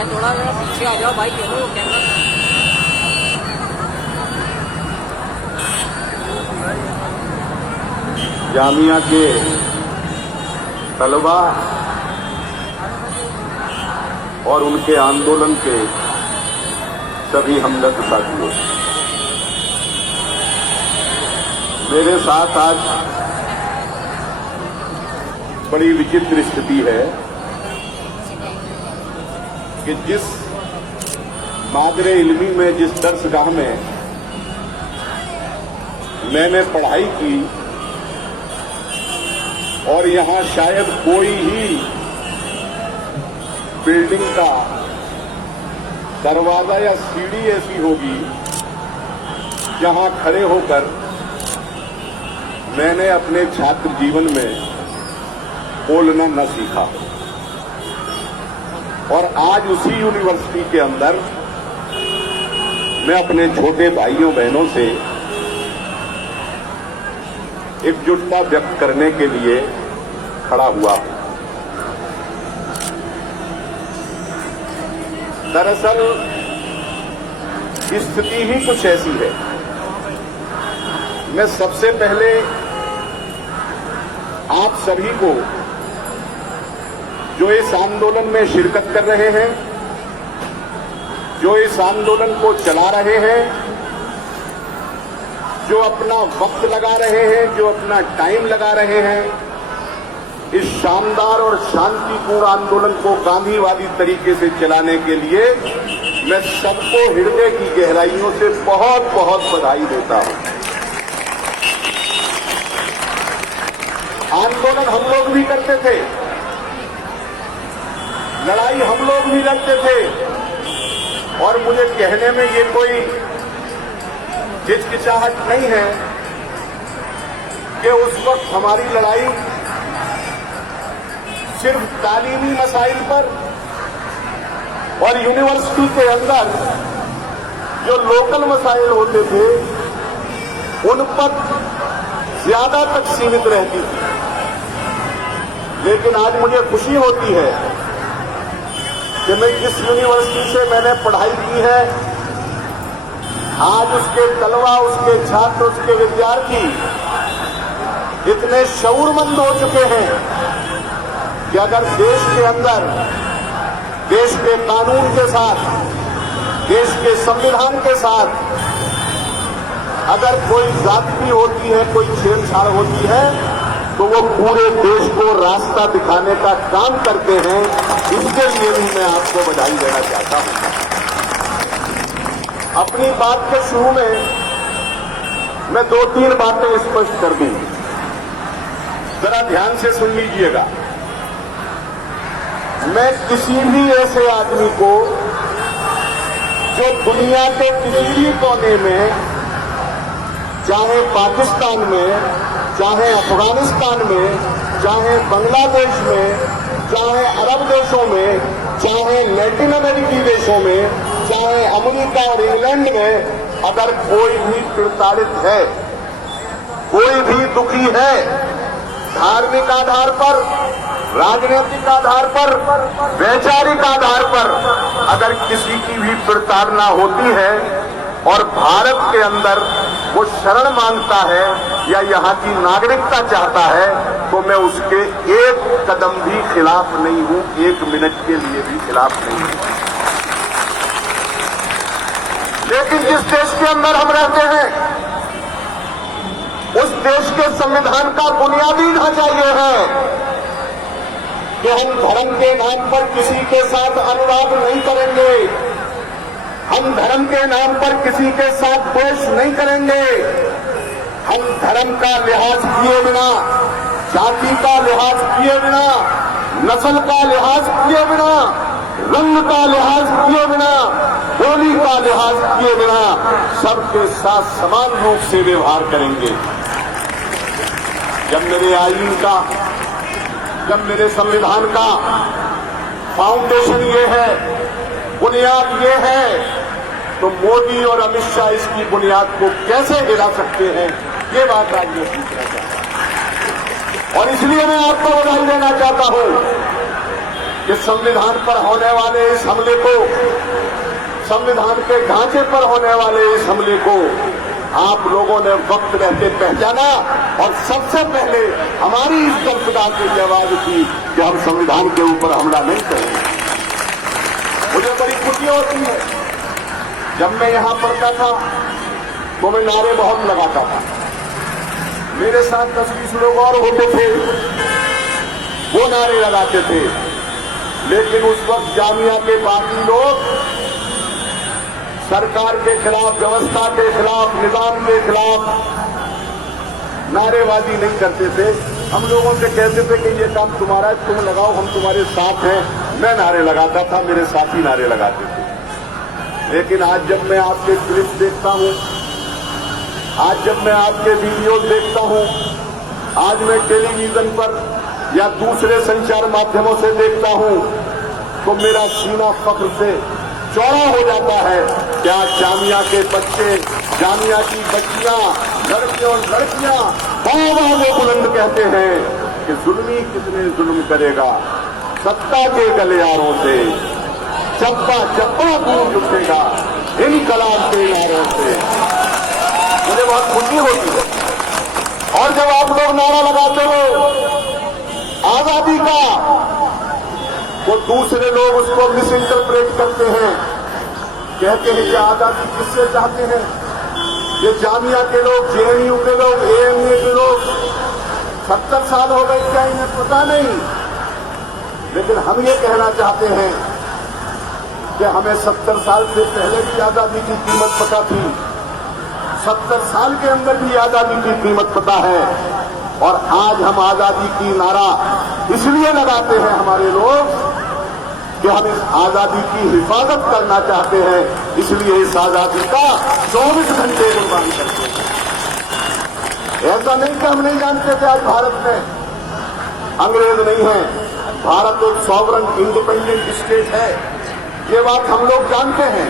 भैया थोड़ा जरा पीछे आ जाओ भाई, क्यों कैमरा। जामिया के तलबा और उनके आंदोलन के सभी हमदर्द साथियों, मेरे साथ आज बड़ी विचित्र स्थिति है कि जिस मादरे इल्मी में, जिस दर्सगाह में मैंने पढ़ाई की और यहां शायद कोई ही बिल्डिंग का दरवाजा या सीढ़ी ऐसी होगी जहां खड़े होकर मैंने अपने छात्र जीवन में बोलना न सीखा। और आज उसी यूनिवर्सिटी के अंदर मैं अपने छोटे भाइयों बहनों से एकजुटता व्यक्त करने के लिए खड़ा हुआ हूं। दरअसल स्थिति ही कुछ ऐसी है। मैं सबसे पहले आप सभी को, जो इस आंदोलन में शिरकत कर रहे हैं, जो इस आंदोलन को चला रहे हैं, जो अपना वक्त लगा रहे हैं, जो अपना टाइम लगा रहे हैं, इस शानदार और शांतिपूर्ण आंदोलन को गांधीवादी तरीके से चलाने के लिए मैं सबको हृदय की गहराइयों से बहुत बहुत बधाई देता हूं। आंदोलन हम लोग भी करते थे, लड़ाई हम लोग भी लड़ते थे, और मुझे कहने में ये कोई हिचकिचाहट नहीं है कि उस वक्त हमारी लड़ाई सिर्फ तालीमी मसाइल पर और यूनिवर्सिटी के अंदर जो लोकल मसाइल होते थे उन पर ज्यादा तक सीमित रहती थी। लेकिन आज मुझे खुशी होती है कि मैं जिस यूनिवर्सिटी से मैंने पढ़ाई की है, आज उसके तलबा, उसके छात्र, उसके विद्यार्थी इतने शऊरमंद हो चुके हैं कि अगर देश के अंदर, देश के कानून के साथ, देश के संविधान के साथ अगर कोई ज्यादती होती है, कोई छेड़छाड़ होती है, तो वो पूरे देश को रास्ता दिखाने का काम करते हैं। इसके लिए भी मैं आपको बधाई देना चाहता हूं। अपनी बात के शुरू में मैं 2-3 बातें स्पष्ट कर दूं, जरा ध्यान से सुन लीजिएगा। मैं किसी भी ऐसे आदमी को जो दुनिया के किसी भी कोने में, चाहे पाकिस्तान में, चाहे अफगानिस्तान में, चाहे बांग्लादेश में, चाहे अरब देशों में, चाहे लैटिन अमेरिकी देशों में, चाहे अमेरिका और इंग्लैंड में, अगर कोई भी प्रताड़ित है, कोई भी दुखी है, धार्मिक आधार पर, राजनीतिक आधार पर, वैचारिक आधार पर अगर किसी की भी प्रताड़ना होती है और भारत के अंदर वो शरण मांगता है या यहाँ की नागरिकता चाहता है, तो मैं उसके एक कदम भी खिलाफ नहीं हूं, 1 मिनट के लिए भी खिलाफ नहीं हूं। लेकिन जिस देश के अंदर हम रहते हैं, उस देश के संविधान का बुनियादी ढांचा ये है कि हम धर्म के नाम पर किसी के साथ अनुराग नहीं करेंगे, हम धर्म के नाम पर किसी के साथ द्वेष नहीं करेंगे, हम धर्म का लिहाज किए बिना, जाति का लिहाज किए बिना, नस्ल का लिहाज किए बिना, रंग का लिहाज किए बिना, बोली का लिहाज किए बिना सबके साथ समान रूप से व्यवहार करेंगे। जब मेरे आईन का, जब मेरे संविधान का फाउंडेशन ये है, बुनियाद ये है, तो मोदी और अमित शाह इसकी बुनियाद को कैसे हिला सकते हैं, ये बात आज मैं पूछना चाहता हूं। और इसलिए मैं आपको बधाई देना चाहता हूं कि संविधान पर होने वाले इस हमले को, संविधान के ढांचे पर होने वाले इस हमले को आप लोगों ने वक्त रहते पहचाना और सबसे पहले हमारी इस दरखुदार की ये आवाज थी कि हम संविधान के ऊपर हमला नहीं करेंगे। मुझे बड़ी खुशी होती है, जब मैं यहां पढ़ता था तो मैं नारे बहुत लगाता था। मेरे साथ 10-20 लोग और होते थे, वो नारे लगाते थे, लेकिन उस वक्त जामिया के बाकी लोग सरकार के खिलाफ, व्यवस्था के खिलाफ, निजाम के खिलाफ नारेबाजी नहीं करते थे। हम लोगों से कहते थे कि ये काम तुम्हारा है, तुम लगाओ, हम तुम्हारे साथ हैं। मैं नारे लगाता था, मेरे साथी नारे लगाते थे। लेकिन आज जब मैं आपके क्लिप देखता हूं, आज जब मैं आपके वीडियो देखता हूं, आज मैं टेलीविजन पर या दूसरे संचार माध्यमों से देखता हूं, तो मेरा सीना फख्र से चौड़ा हो जाता है। क्या जामिया के बच्चे, जामिया की बच्चियां, लड़के और लड़कियां बाबा बुलंद कहते हैं कि जुल्मी कितने जुल्म करेगा, सत्ता के गलियारों से चप्पा चप्पा दूर उठेगा इनकलाब के नारों से। मुझे बहुत खुशी होती है। और जब आप लोग नारा लगाते हो आजादी का, वो दूसरे लोग उसको मिस इंटरप्रेट करते हैं, कहते हैं कि आजादी किससे चाहते हैं। ये जामिया के लोग, जेएनयू के लोग, एएमयू के लोग 70 साल हो गए क्या, इन्हें पता नहीं। लेकिन हम ये कहना चाहते हैं कि हमें 70 साल से पहले भी आजादी की कीमत पता थी, 70 साल के अंदर भी आजादी की कीमत पता है। और आज हम आजादी की नारा इसलिए लगाते हैं हमारे लोग कि हम इस आजादी की हिफाजत करना चाहते हैं, इसलिए इस आजादी का 24 घंटे कुर्बानी करते हैं। ऐसा नहीं कि हम नहीं जानते थे आज भारत में अंग्रेज नहीं है, भारत एक सॉवरन इंडिपेंडेंट स्टेट है, ये बात हम लोग जानते हैं।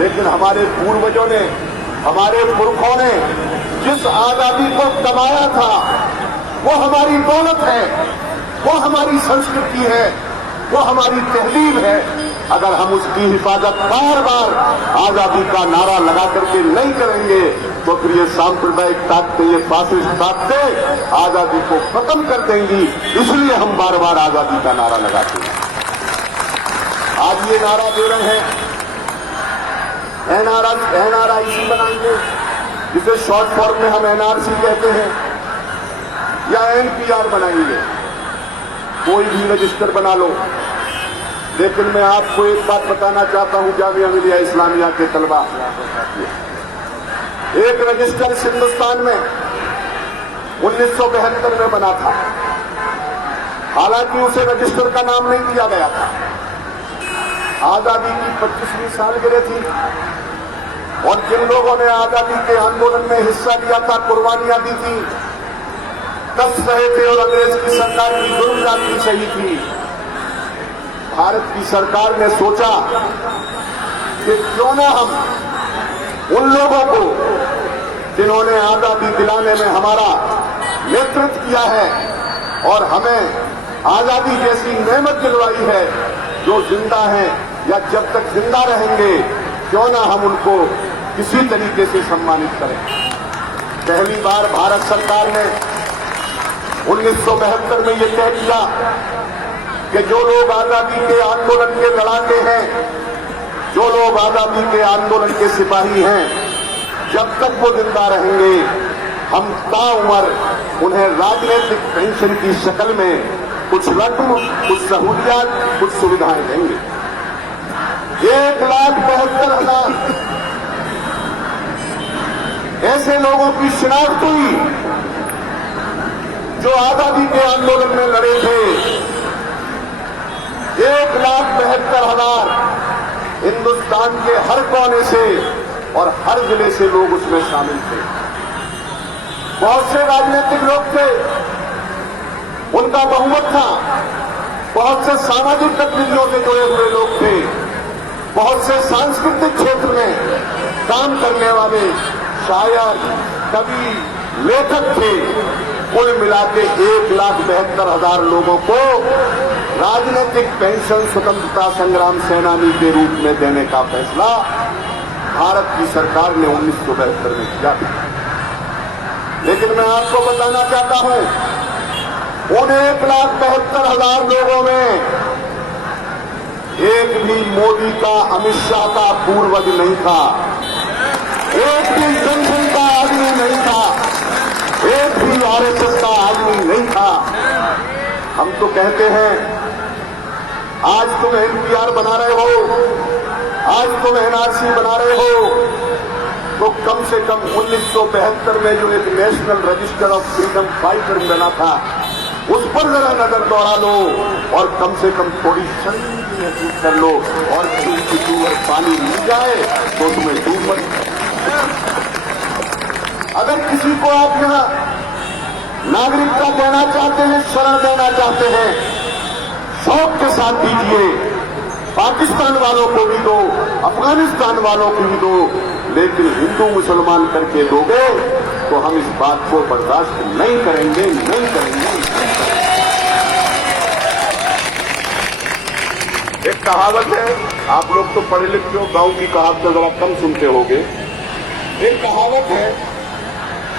लेकिन हमारे पूर्वजों ने, हमारे पुरखों ने जिस आजादी को कमाया था, वो हमारी दौलत है, वो हमारी संस्कृति है, वो हमारी तहजीब है। अगर हम उसकी हिफाजत बार बार आजादी का नारा लगा करके नहीं करेंगे तो फिर ये सांप्रदायिक ताकतें, ये फासिस्ट ताकतें आजादी को खत्म कर देंगी। इसलिए हम बार बार आजादी का नारा लगाते हैं। आज ये नारा दे रहे हैं, एनआरआईसी बनाएंगे, जिसे शॉर्ट फॉर्म में हम एनआरसी कहते हैं, या एनपीआर बनाएंगे। कोई भी रजिस्टर बना लो। लेकिन मैं आपको एक बात बताना चाहता हूं, जामिया मिलिया इस्लामिया के तलबा, एक रजिस्टर हिंदुस्तान में 1972 में बना था। हालांकि उसे रजिस्टर का नाम नहीं दिया गया था। आजादी की 25वीं सालगिरह थी और जिन लोगों ने आजादी के आंदोलन में हिस्सा लिया था, कुर्बानियां दी थी, कष्ट सहे थे और अंग्रेज की सरकार की जुल्म सही थी। भारत की सरकार ने सोचा कि क्यों न हम उन लोगों को जिन्होंने आजादी दिलाने में हमारा नेतृत्व किया है और हमें आजादी जैसी नेमत दिलवाई है, जो जिंदा हैं या जब तक जिंदा रहेंगे, क्यों न हम उनको किसी तरीके से सम्मानित करें। पहली बार भारत सरकार ने 1972 में यह तय किया कि जो लोग आजादी के आंदोलन के लड़ाके हैं, जो लोग आजादी के आंदोलन के सिपाही हैं, जब तक वो जिंदा रहेंगे हम ताउम्र उन्हें राजनीतिक पेंशन की शक्ल में कुछ रकम, कुछ सहूलियात, कुछ सुविधाएं देंगे। 1,72,000 ऐसे लोगों की शिनाख्त हुई जो आजादी के आंदोलन में लड़े थे। 1,72,000 हिंदुस्तान के हर कोने से और हर जिले से लोग उसमें शामिल थे। बहुत से राजनीतिक लोग थे, उनका बहुमत था। बहुत से सामाजिक गतिविधियों से जुड़े हुए लोग थे। बहुत से सांस्कृतिक क्षेत्र में काम करने वाले शायर, कवि, लेखक थे। कुल मिला के 1,72,000 लोगों को राजनीतिक पेंशन स्वतंत्रता संग्राम सेनानी के रूप में देने का फैसला भारत की सरकार ने 1972 में किया था। लेकिन मैं आपको बताना चाहता हूं, उन 1,72,000 लोगों में एक भी मोदी का, अमित शाह का पूर्वज नहीं था, एक भी जनसंघ का आदमी नहीं था, एक भी आरएसएस का आदमी नहीं था। हम तो कहते हैं आज तुम एनपीआर बना रहे हो, आज तुम एनआरसी बना रहे हो, तो कम से कम 1972 में जो एक national register of freedom fighter बना था उस पर जरा नजर दौड़ा लो और कम से कम थोड़ी शर्मिंदगी महसूस कर लो। और अगर पानी मिल जाए तो तुम्हें डूब मत। अगर किसी को आप यहां नागरिकता देना चाहते हैं, शरण देना चाहते हैं, शौक के साथ दीजिए। पाकिस्तान वालों को भी दो, अफगानिस्तान वालों को भी दो, लेकिन हिंदू मुसलमान करके दोगे तो हम इस बात को बर्दाश्त नहीं करेंगे, नहीं करेंगे। एक कहावत है, आप लोग तो पढ़े लिखे हो, गांव की कहावतें जरा कम सुनते होगे। एक कहावत है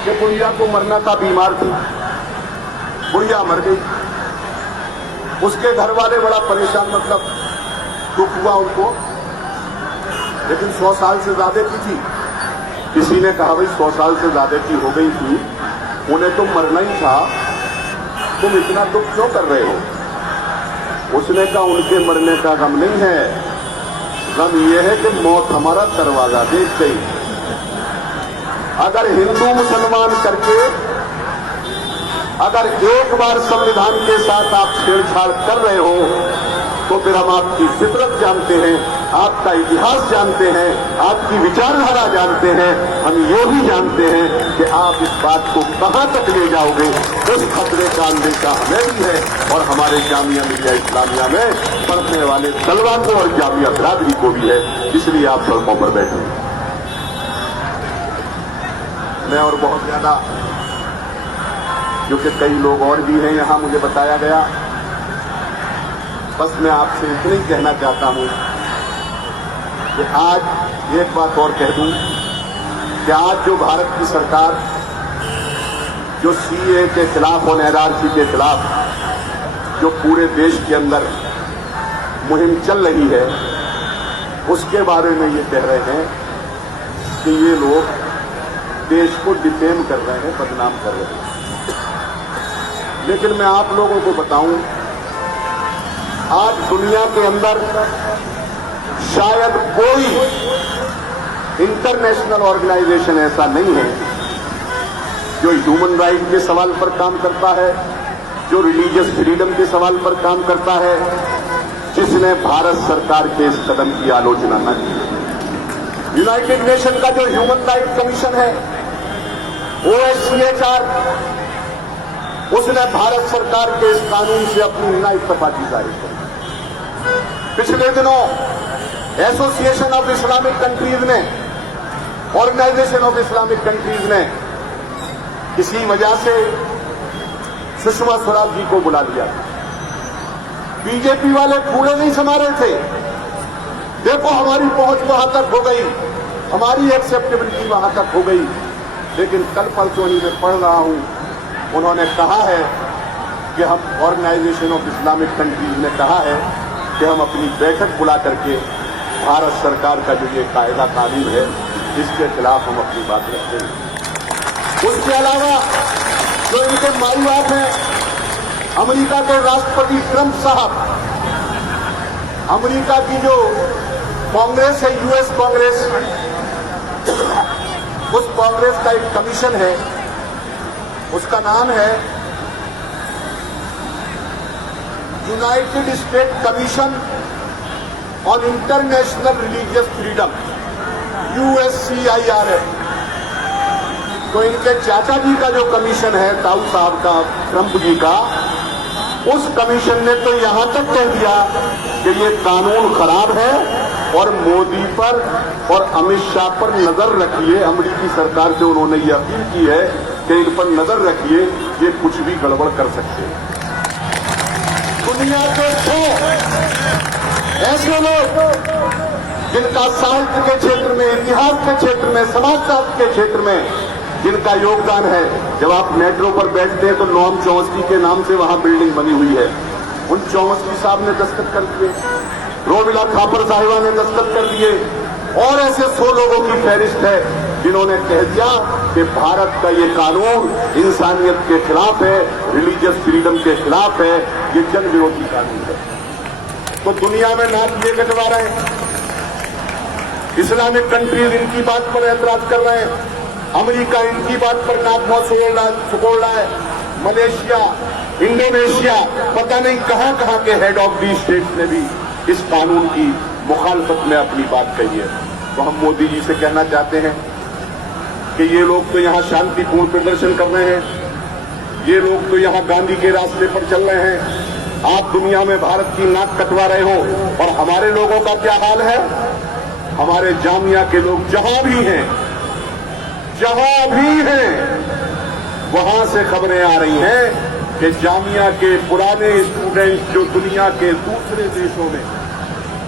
कि बुढ़िया को मरना था, बीमार थी, बुढ़िया मर गई, उसके घर वाले बड़ा परेशान, मतलब दुख हुआ उनको, लेकिन 100 साल से ज्यादा की थी। किसी ने कहा भाई 100 साल से ज्यादा की हो गई थी, उन्हें तो मरना ही था, तुम इतना दुख क्यों कर रहे हो? उसने कहा उनके मरने का गम नहीं है, गम यह है कि मौत हमारा दरवाजा देख गई। अगर हिंदू मुसलमान करके अगर एक बार संविधान के साथ आप छेड़छाड़ कर रहे हो तो फिर हम आपकी फितरत जानते हैं, आपका इतिहास जानते हैं, आपकी विचारधारा जानते हैं। हम ये भी जानते हैं कि आप इस बात को कहां तक ले जाओगे। उस खतरे का अंदेशा हमें भी है और हमारे जामिया मिलिया इस्लामिया में पढ़ने वाले तलबा को और जामिया बिरादरी को भी है, इसलिए आप सड़कों पर बैठे। मैं और बहुत ज्यादा, क्योंकि कई लोग और भी हैं यहां, मुझे बताया गया, बस मैं आपसे इतना ही कहना चाहता हूं कि आज एक बात और कह दूं कि आज जो भारत की सरकार जो सीए के खिलाफ और एनआरसी के खिलाफ जो पूरे देश के अंदर मुहिम चल रही है, उसके बारे में ये कह रहे हैं कि ये लोग देश को डिफेम कर रहे हैं, बदनाम कर रहे हैं। लेकिन मैं आप लोगों को बताऊं, आज दुनिया के अंदर शायद कोई इंटरनेशनल ऑर्गेनाइजेशन ऐसा नहीं है जो ह्यूमन राइट के सवाल पर काम करता है, जो रिलीजियस फ्रीडम के सवाल पर काम करता है, जिसने भारत सरकार के इस कदम की आलोचना न की। यूनाइटेड नेशन का जो ह्यूमन राइट कमीशन है, OHCHR, उसने भारत सरकार के इस कानून से अपनी नाइतफाकी जाहिर की। पिछले दिनों एसोसिएशन ऑफ इस्लामिक कंट्रीज ने, ऑर्गेनाइजेशन ऑफ इस्लामिक कंट्रीज ने किसी वजह से सुषमा स्वराज जी को बुला लिया। बीजेपी वाले कूड़े नहीं समा रहे थे, देखो हमारी पहुंच वहां तक हो गई, हमारी एक्सेप्टेबिलिटी वहां तक हो गई। लेकिन कल परसों ही मैं पढ़ रहा हूं, उन्होंने कहा है कि हम, ऑर्गेनाइजेशन ऑफ इस्लामिक कंट्रीज ने कहा है कि हम अपनी बैठक बुला करके भारत सरकार का जो ये कायदा कानून है, इसके खिलाफ हम अपनी बात रखते हैं। उसके अलावा जो इनके माई बाप हैं, अमेरिका के राष्ट्रपति ट्रंप साहब, अमेरिका की जो कांग्रेस है, यूएस कांग्रेस, उस कांग्रेस का एक कमीशन है, उसका नाम है United state commission on international religious freedom, USCIRF। तो इनके चाचा जी का जो कमीशन है, ताऊ साहब का, ट्रंप जी का, उस कमीशन ने तो यहां तक कह दिया कि ये कानून खराब है और मोदी पर और अमित शाह पर नजर रखिए। अमेरिकी सरकार से उन्होंने ये अपील की है कि इन पर नजर रखिए, ये कुछ भी गड़बड़ कर सकते हैं। दुनिया के 6 ऐसे लोग जिनका साहित्य के क्षेत्र में, इतिहास के क्षेत्र में, समाजशास्त्र के क्षेत्र में जिनका योगदान है। जब आप मेट्रो पर बैठते हैं तो नोम चौंसकी के नाम से वहां बिल्डिंग बनी हुई है, उन चौंसकी साहब ने दस्तखत कर दिए, रोमिला थापर साहिबा ने दस्तखत कर दिए, और ऐसे 100 लोगों की फहरिस्त है जिन्होंने कह दिया कि भारत का ये कानून इंसानियत के खिलाफ है, रिलीजियस फ्रीडम के खिलाफ है, ये जन विरोधी कानून है। तो दुनिया में नाक ये कटवा रहे हैं, इस्लामिक कंट्रीज इनकी बात पर ऐतराज कर रहे हैं, अमेरिका इनकी बात पर नाक मुंह सुकोड़ रहा है, मलेशिया, इंडोनेशिया, पता नहीं कहां कहां के हेड ऑफ दी स्टेट ने भी इस कानून की मुखालफत में अपनी बात कही है। तो हम मोदी जी से कहना चाहते हैं कि ये लोग तो यहां शांतिपूर्ण प्रदर्शन कर रहे हैं, ये लोग तो यहां गांधी के रास्ते पर चल रहे हैं, आप दुनिया में भारत की नाक कटवा रहे हो, और हमारे लोगों का क्या हाल है? हमारे जामिया के लोग जहां भी हैं वहां से खबरें आ रही हैं कि जामिया के पुराने स्टूडेंट्स जो दुनिया के दूसरे देशों में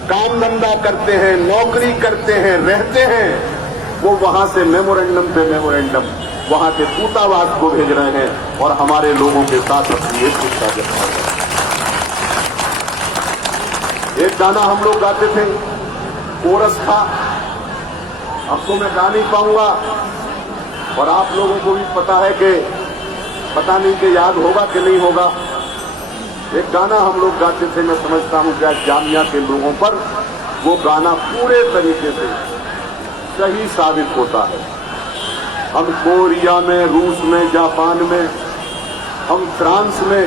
काम धंधा करते हैं, नौकरी करते हैं, रहते हैं, वो वहां से मेमोरेंडम पे मेमोरेंडम वहां के दूतावास को भेज रहे हैं और हमारे लोगों के साथ अपनी एकजुटता जता रहे हैं। एक गाना हम लोग गाते थे, कोरस था, अब तो मैं गा नहीं पाऊंगा, और आप लोगों को भी पता है कि पता नहीं कि याद होगा कि नहीं होगा। एक गाना हम लोग गाते थे, मैं समझता हूं कि आज जामिया के लोगों पर वो गाना पूरे तरीके से सही साबित होता है। हम कोरिया में, रूस में, जापान में, हम फ्रांस में,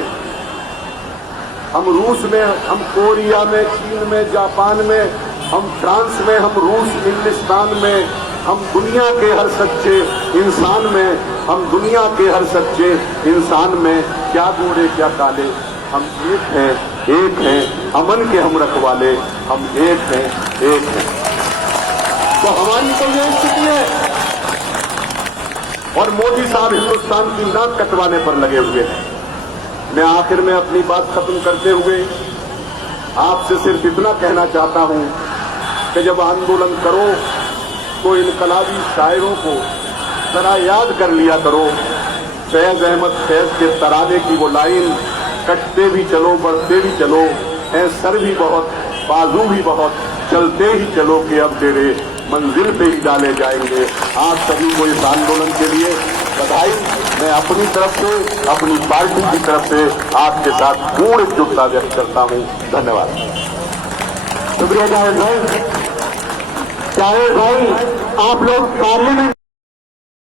हम रूस में, हम कोरिया में, चीन में, जापान में, हम फ्रांस में, हम रूस, इंग्लिस्तान में, हम दुनिया के हर सच्चे इंसान में, हम दुनिया के हर सच्चे इंसान में, क्या गोरे क्या काले, हम एक हैं, अमन के हम रखवाले, हम एक हैं। तो हमारी तो ये स्थिति है, और मोदी साहब हिंदुस्तान की नाक कटवाने पर लगे हुए हैं। मैं आखिर में अपनी बात खत्म करते हुए आपसे सिर्फ इतना कहना चाहता हूं कि जब आंदोलन करो तो इनकलाबी शायरों को जरा याद कर लिया करो। फैज अहमद फैज के तराने की वो लाइन, कटते भी चलो बढ़ते भी चलो, है सर भी बहुत बाजू भी बहुत, चलते ही चलो कि अब तेरे मंजिल पे ही डाले जाएंगे। आप सभी को इस आंदोलन के लिए बधाई। मैं अपनी तरफ से, अपनी पार्टी की तरफ से आपके साथ पूर्ण एकजुटता व्यक्त करता हूं। धन्यवाद। शुक्रिया जावेद भाई। जावेद भाई, आप लोग पार्लियामेंट